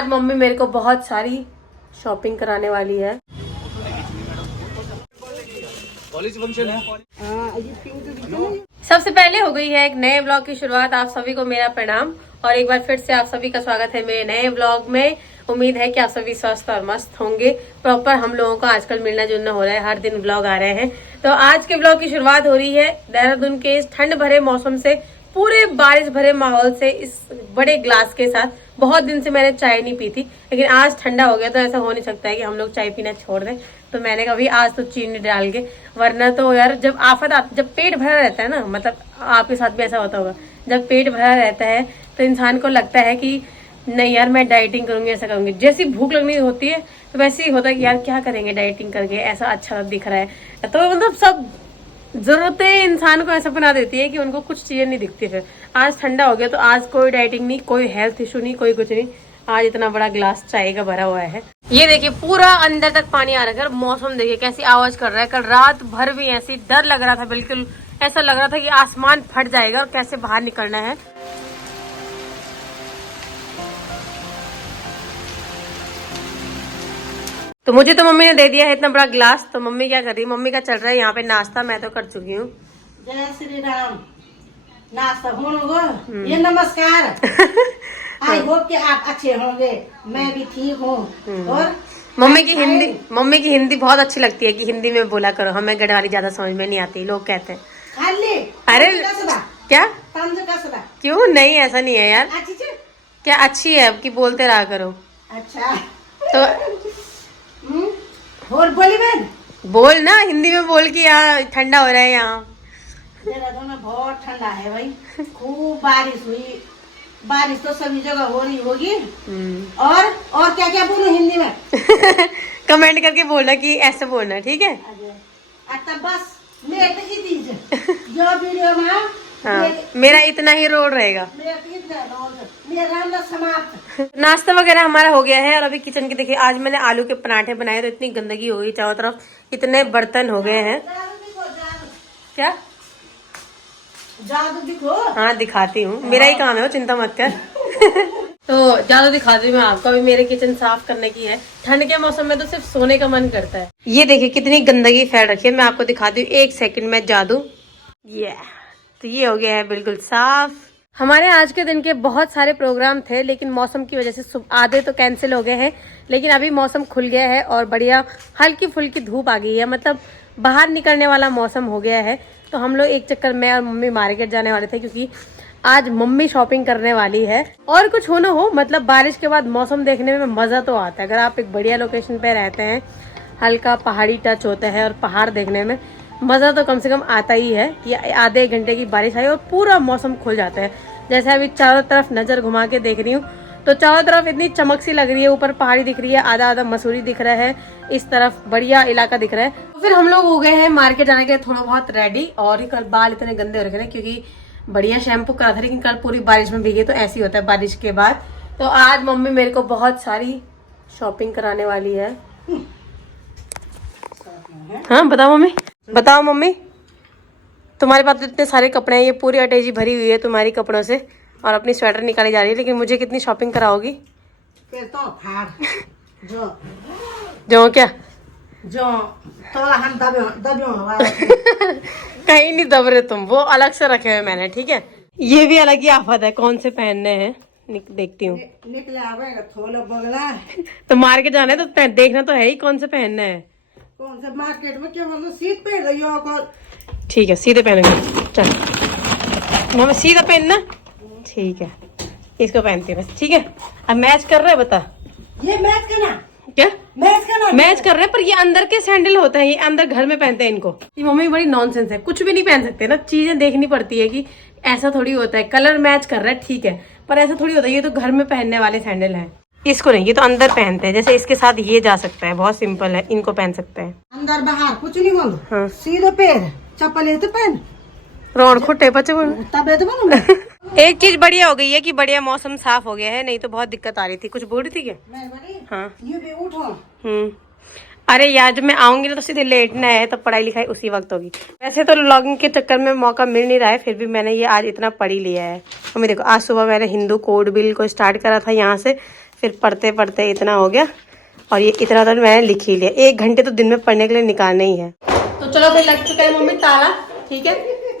आज मम्मी मेरे को बहुत सारी शॉपिंग कराने वाली है। कॉलेज फंक्शन है। सबसे पहले हो गई है एक नए ब्लॉग की शुरुआत। आप सभी को मेरा प्रणाम और एक बार फिर से आप सभी का स्वागत है मेरे नए ब्लॉग में। उम्मीद है कि आप सभी स्वस्थ और मस्त होंगे। प्रॉपर हम लोगों का आजकल मिलना जुलना हो रहा है, हर दिन ब्लॉग आ रहे हैं। तो आज के ब्लॉग की शुरुआत हो रही है देहरादून के इस ठंड भरे मौसम से, पूरे बारिश भरे माहौल से, इस बड़े ग्लास के साथ। बहुत दिन से मैंने चाय नहीं पी थी, लेकिन आज ठंडा हो गया तो ऐसा हो नहीं सकता है कि हम लोग चाय पीना छोड़ दें। तो मैंने कहा भाई आज तो चीनी डाल के, वरना तो यार जब जब पेट भरा रहता है ना, मतलब आपके साथ भी ऐसा होता होगा, जब पेट भरा रहता है तो इंसान को लगता है कि नहीं यार मैं डाइटिंग करूंगी, ऐसा करूंगी। जैसी भूख लगनी होती है तो वैसे ही होता है कि यार क्या करेंगे डाइटिंग करके, ऐसा अच्छा दिख रहा है। तो मतलब सब जरूरतें इंसान को ऐसा बना देती है कि उनको कुछ चीजें नहीं दिखती। फिर आज ठंडा हो गया तो आज कोई डाइटिंग नहीं, कोई हेल्थ इशू नहीं, कोई कुछ नहीं। आज इतना बड़ा ग्लास चाय का भरा हुआ है। ये देखिए पूरा अंदर तक पानी आ रहा है। मौसम देखिए कैसी आवाज कर रहा है। कल रात भर भी ऐसी डर लग रहा था, बिल्कुल ऐसा लग रहा था कि आसमान फट जाएगा और कैसे बाहर निकलना है। तो मुझे तो मम्मी ने दे दिया है इतना बड़ा ग्लास। तो मम्मी क्या कर रही है, मम्मी का चल रहा है यहाँ पे नाश्ता। मैं तो कर चुकी हूँ। जय श्री राम। नाश्ता होगा ये नमस्कार। आई होप कि आप अच्छे होंगे, मैं भी ठीक हूँ। और मम्मी की हिंदी बहुत अच्छी लगती है कि हिंदी में बोला करो, हमें गढ़वाली ज्यादा समझ में नहीं आती, लोग कहते हैं। खाली अरे क्या तंज कसरा क्यों नहीं, ऐसा नहीं है यार। अच्छी चीज क्या अच्छी है अब की बोलते रहा करो। अच्छा तो और बोली बहन बोल ना, हिंदी में बोल कि यहाँ ठंडा हो रहा है। यहाँ देहरादून में बहुत ठंडा है भाई, खूब बारिश हुई। बारिश तो सभी जगह हो रही होगी। और क्या क्या बोलूं हिंदी में? कमेंट करके बोलना कि ऐसे बोलना, ठीक है? तब बस जो वीडियो में हाँ, मेरा इतना ही रोल रहेगा। समाप्त। नाश्ता वगैरह हमारा हो गया है और अभी किचन की देखिए, आज मैंने आलू के पराठे बनाए तो इतनी गंदगी हो गई चारों तरफ, इतने बर्तन हो गए हैं। क्या जादू दिखो? हाँ दिखाती हूँ, मेरा ही काम है वो, चिंता मत कर। तो ज्यादा दिखाती हूँ मैं आपको। अभी मेरे किचन साफ करने की है। ठंड के मौसम में तो सिर्फ सोने का मन करता है। ये देखिए कितनी गंदगी फैल रखी है, मैं आपको दिखाती हूँ एक सेकंड में जादू। तो ये हो गया है बिल्कुल साफ। हमारे आज के दिन के बहुत सारे प्रोग्राम थे, लेकिन मौसम की वजह से आधे तो कैंसिल हो गए हैं। लेकिन अभी मौसम खुल गया है और बढ़िया हल्की फुल्की धूप आ गई है, मतलब बाहर निकलने वाला मौसम हो गया है। तो हम लोग एक चक्कर मैं और मम्मी मार्केट जाने वाले थे, क्योंकि आज मम्मी शॉपिंग करने वाली है। और कुछ हो ना हो, मतलब बारिश के बाद मौसम देखने में मजा तो आता है। अगर आप एक बढ़िया लोकेशन पे रहते हैं, हल्का पहाड़ी टच होता है और पहाड़ देखने में मजा तो कम से कम आता ही है कि आधे एक घंटे की बारिश आई और पूरा मौसम खुल जाता है। जैसे अभी चारों तरफ नजर घुमा के देख रही हूँ तो चारों तरफ इतनी चमक सी लग रही है। ऊपर पहाड़ी दिख रही है, आधा आधा मसूरी दिख रहा है, इस तरफ बढ़िया इलाका दिख रहा है। तो फिर हम लोग हो गए हैं मार्केट जाने के लिए थोड़ा बहुत रेडी। और कल बाल इतने गंदे हो रखे हैं क्योंकि बढ़िया शैम्पू करा था, लेकिन कल पूरी बारिश में भीगे तो ऐसे ही होता है बारिश के बाद। तो आज मम्मी मेरे को बहुत सारी शॉपिंग कराने वाली है। हाँ बताओ मम्मी, बताओ मम्मी। तुम्हारे पास तो इतने सारे कपड़े हैं, ये पूरी अटैची भरी हुई है तुम्हारी कपड़ों से, और अपनी स्वेटर निकाली जा रही है। लेकिन मुझे कितनी शॉपिंग कराओगी? फिर तो फाड़ जो क्या जो तो हम दबे कहीं नहीं दब रहे तुम, वो अलग से रखे हुए मैंने, ठीक है? ये भी अलग ही आफत है, कौन से पहनने हैं देखती हूँ। निकले आवेगा थोड़ा बगला तो मार्केट जाना है तो देखना तो है ही कौन से पहनने हैं। कौन से मार्केट में क्या बोलो, सीट पे रही हो? ठीक है सीधे पहनूंगी, चल मम्मी सीधा पहनना, ठीक है इसको पहनती हूँ बस, ठीक है? अब मैच कर रहे बता, ये मैच करना क्या मैच कर रहे हैं? पर ये अंदर के सैंडल होते हैं, ये अंदर घर में पहनते हैं इनको। ये मम्मी बड़ी नॉनसेंस है, कुछ भी नहीं पहन सकते ना, चीजें देखनी पड़ती है कि ऐसा थोड़ी होता है। कलर मैच कर रहा है ठीक है, पर ऐसा थोड़ी होता है। ये तो घर में पहनने वाले सैंडल हैं, इसको नहीं, ये तो अंदर पहनते हैं। जैसे इसके साथ ये जा सकता है, बहुत सिंपल है, इनको पहन सकते हैं। अंदर बाहर कुछ नहीं बोलो। हाँ। सीधे पैर चप्पल तो पहन रोड खुट्टे बच्चे तबे तो बोलो। एक चीज बढ़िया हो गई है कि बढ़िया मौसम साफ हो गया है, नहीं तो बहुत दिक्कत आ रही थी। कुछ बोल रही थी क्या? हाँ भी उठो। अरे यार जब मैं आऊंगी ना तो सीधे लेटना है, तो पढ़ाई लिखाई उसी वक्त होगी। वैसे तो लॉगिंग के चक्कर में मौका मिल नहीं रहा है, फिर भी मैंने ये आज इतना पढ़ ही लिया है। मम्मी देखो आज सुबह मैंने हिंदू कोड बिल को स्टार्ट करा था यहाँ से, फिर पढ़ते पढ़ते इतना हो गया और ये इतना तो मैंने लिख ही लिया। 1 घंटे तो दिन में पढ़ने के लिए निकालना ही है। तो चलो फिर लग चुका है मम्मी ताला, ठीक है।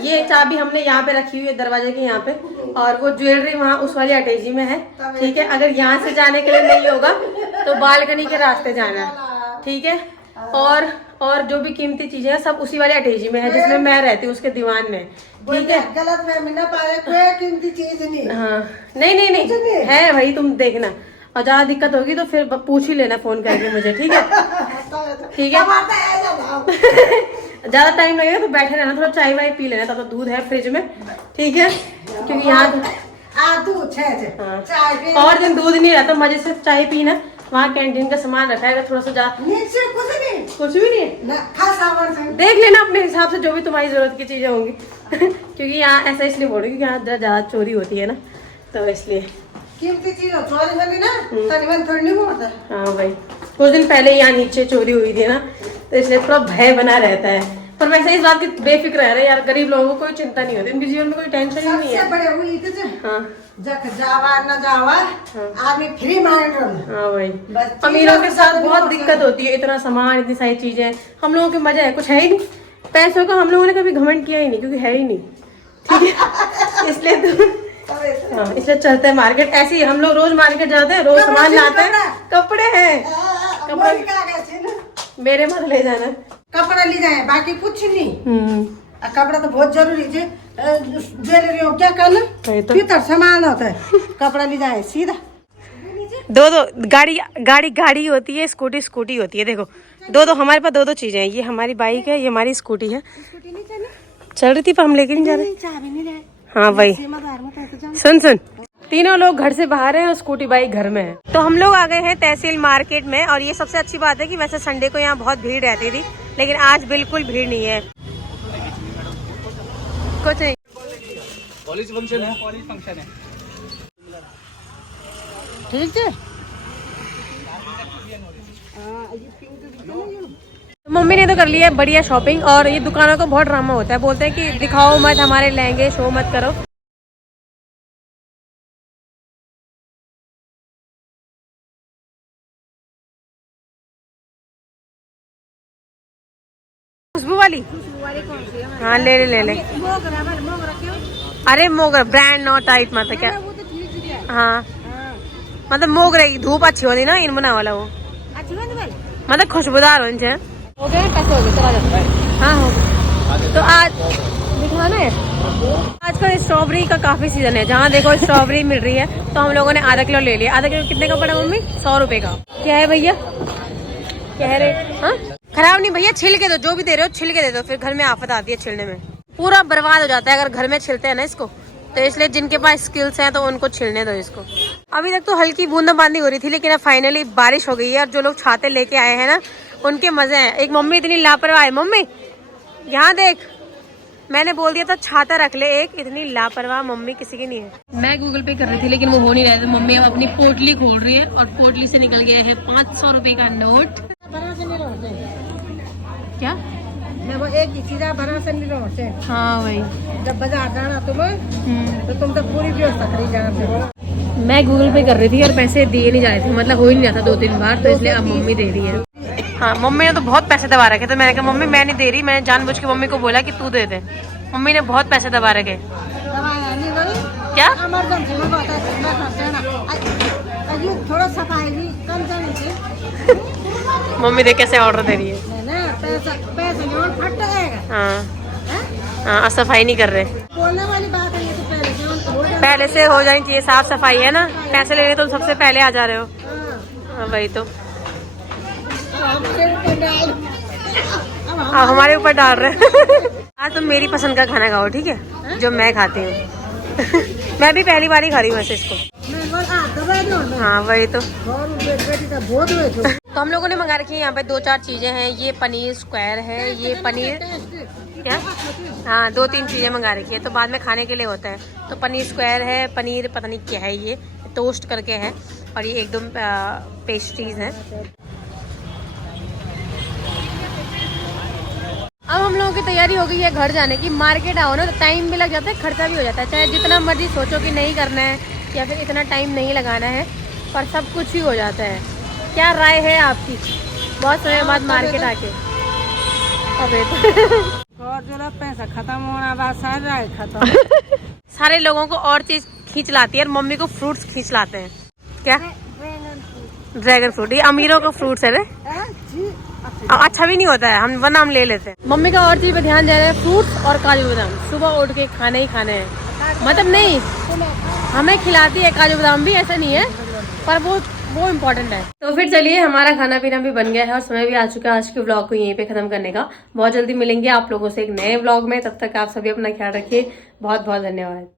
ये चाबी हमने यहाँ पे रखी हुई है दरवाजे के यहाँ पे, और वो ज्वेलरी वहाँ उस वाली अटैची में है, ठीक है। अगर यहाँ से जाने के लिए नहीं होगा तो बालकनी के रास्ते जाना है, ठीक है। और जो भी कीमती चीजें हैं सब उसी वाली अटैची में है जिसमें मैं रहती हूँ, उसके दीवान में, ठीक है। गलत फहमी ना पाए, कोई कीमती चीज नहीं। हाँ नहीं है भाई, तुम देखना, और ज्यादा दिक्कत होगी तो फिर पूछ ही लेना फोन करके मुझे, ठीक है। ठीक है, ज्यादा टाइम लगेगा तो बैठे रहना, थोड़ा चाय वाय पी लेना, तब तो दूध है फ्रिज में, ठीक है, क्योंकि यहाँ और दिन दूध नहीं रहता, मजे से चाय पीना। वहाँ कैंटीन का सामान रखा है, थोड़ा सा कुछ भी नहीं है, देख लेना अपने हिसाब से जो भी तुम्हारी जरूरत की चीजें होंगी। क्योंकि यहाँ ऐसा इसलिए बोल रही हूँ, यहाँ ज्यादा चोरी होती है ना, तो इसलिए कीमती चीज चोरी वाली ना, थोड़ी नहीं होता। हाँ भाई, कुछ दिन पहले यहाँ नीचे चोरी हुई थी ना, तो इसलिए थोड़ा भय बना रहता है। पर वैसे इस बात की बेफिक्र रह रहे यार, गरीब लोगों को कोई चिंता नहीं होती, उनके जीवन में कोई टेंशन ही नहीं है। बड़े हुई थे। हाँ जावा न जावा, आदमी फ्री माइंड। हाँ भाई, अमीरों के साथ बहुत दिक्कत होती है, इतना सामान, इतनी सारी चीजें। हम लोगों के मजा है, कुछ है ही नहीं, पैसों का हम लोगों ने कभी घमंड किया ही नहीं, क्योंकि है ही नहीं, ठीक है। इसलिए तो हाँ, इसलिए चलते हैं मार्केट। ऐसे ही हम लोग रोज मार्केट जाते हैं, रोज सामान लाते हैं। कपड़े हैं, कपड़े मेरे मत ले जाना, कपड़ा ले जाए, बाकी कुछ नहीं। कपड़ा तो बहुत जरूरी है, ज्वेलरी हो क्या करना, भीतर सामान होता है, कपड़ा ले जाए सीधा। दो गाड़ी होती है, स्कूटी होती है। देखो दो हमारे पास दो चीजें हैं, ये हमारी बाइक है, ये हमारी स्कूटी है। चल रही थी पर हम लेके नहीं जा रहे। हाँ भाई, सुन तीनों लोग घर से बाहर हैं और स्कूटी बाइक घर में है। तो हम लोग आ गए हैं तहसील मार्केट में, और ये सबसे अच्छी बात है कि वैसे संडे को यहाँ बहुत भीड़ रहती थी, लेकिन आज बिल्कुल भीड़ नहीं है। कुछ नहीं, कॉलेज फंक्शन है। ठीक है। मम्मी ने तो कर लिया है बढ़िया शॉपिंग, और ये दुकानों का बहुत ड्रामा होता है, बोलते हैं कि दिखाओ मत हमारे लहंगे, शो मत करो। खुशबू वाली हाँ ले। अरे मोगरा ब्रांड नो टाइट मत क्या, हाँ मतलब मोगरे की धूप अच्छी होती ना, इन बना वाला वो मतलब खुशबूदार हो गए, पैसे हो गए, चला जाता है। हाँ हो गए। तो आज दिखाना है, आजकल स्ट्रॉबेरी का काफी सीजन है, जहाँ देखो स्ट्रॉबेरी मिल रही है। तो हम लोगों ने आधा किलो ले लिया। आधा किलो कितने का पड़ा मम्मी? 100 रुपए का। क्या है भैया, कह रहे हाँ खराब नहीं भैया, छिल के दो, जो भी दे रहे हो छिल के दे दो, फिर घर में आफत आती है छिलने में, पूरा बर्बाद हो जाता है अगर घर में छिलते हैं ना इसको। तो इसलिए जिनके पास स्किल्स हैं तो उनको छिलने दो इसको। अभी तक तो हल्की बूंदाबांदी हो रही थी, लेकिन अब फाइनली बारिश हो गई है, और जो लोग छाते लेके आए हैं ना उनके मजे हैं। एक मम्मी इतनी लापरवाह है, मम्मी यहाँ देख, मैंने बोल दिया था छाता रख ले एक, इतनी लापरवाह मम्मी किसी की नहीं है। मैं गूगल पे कर रही थी लेकिन वो हो नहीं रहा था। मम्मी अब अपनी पोटली खोल रही है, और पोटली से निकल गया है 500 रुपए का नोट। क्या मैं वो एक ही चीज बना से नहीं रोते। हाँ भाई, जब बाजार जाना तुम्हें तो तुम तो पूरी व्यवस्था करी जाना। मैं गूगल पे कर रही थी और पैसे दिए नहीं जा रहे थे, मतलब हो ही नहीं जाता 2-3 बार, तो इसलिए अब मम्मी दे रही है। हाँ मम्मी ने तो बहुत पैसे दबा रखे, तो मैंने कहा मम्मी मैं नहीं दे रही, मैंने जानबूझ के मम्मी को बोला कि तू दे दे। मम्मी ने बहुत पैसे दबा रखे। क्या थोड़ा सफाई भी कम जानी चाहिए। मम्मी देख कैसे ऑर्डर दे रही है। हाँ सफाई नहीं कर रहे, बोलने वाली बात है, ये तो पहले से हो जानी चाहिए, साफ सफाई है ना, पैसे लेने तो सबसे पहले आ जा रहे हो। हाँ वही तो, आप हमारे ऊपर डाल रहे हैं। आज तुम मेरी पसंद का खाना खाओ, ठीक है, जो मैं खाती हूँ। मैं भी पहली बार ही खा रही हूँ वैसे इसको। हाँ वही तो हम लोगों ने मंगा रखी है यहाँ पे 2-4 चीजें हैं। ये पनीर स्क्वायर है, ये पनीर क्या, हाँ 2-3 चीजें मंगा रखी है, तो बाद में खाने के लिए होता है। तो पनीर स्क्वायर है, पनीर पता नहीं क्या है, ये टोस्ट करके है, और ये 1-2 पेस्ट्रीज हैं। अब हम लोगों की तैयारी हो गई है घर जाने की। मार्केट आओ ना तो टाइम भी लग जाता है, खर्चा भी हो जाता है, चाहे जितना मर्जी सोचो कि नहीं करना है या फिर इतना टाइम नहीं लगाना है, पर सब कुछ ही हो जाता है। क्या राय है आपकी? बहुत समय बाद मार्केट आके अबे और जो पैसा खत्म होना बाद सारा खत्म। सारे लोगों को और चीज खींच लाती है और मम्मी को फ्रूट्स खींच लाते हैं। क्या? Dragon fruit. ये अमीरों का फ्रूट्स है रे। अच्छा भी नहीं होता है, हम वरना हम ले लेते हैं। मम्मी का और चीज पे ध्यान दे रहे हैं, फ्रूट्स और काजू बादाम सुबह उठ के खाने ही खाने हैं। मतलब नहीं, हमें खिलाती है काजू बादाम भी, ऐसा नहीं है, पर वो इम्पोर्टेंट है। तो फिर चलिए, हमारा खाना पीना भी बन गया है और समय भी आ चुका है आज के व्लॉग को यहीं पे खत्म करने का। बहुत जल्दी मिलेंगे आप लोगों से एक नए व्लॉग में, तब तक आप सभी अपना ख्याल रखिए। बहुत बहुत धन्यवाद।